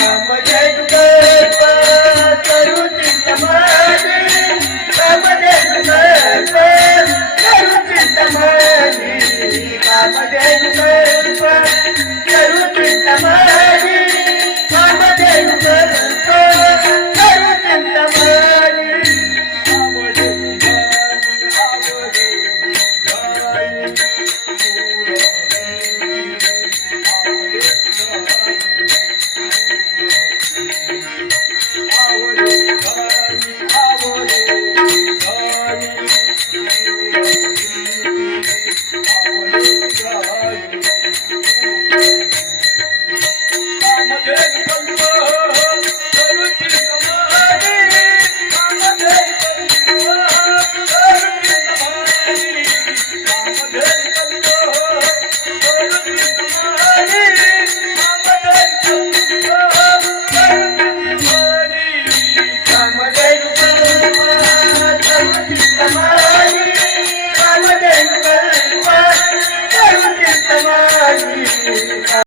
ನಮಗೆ Thank you.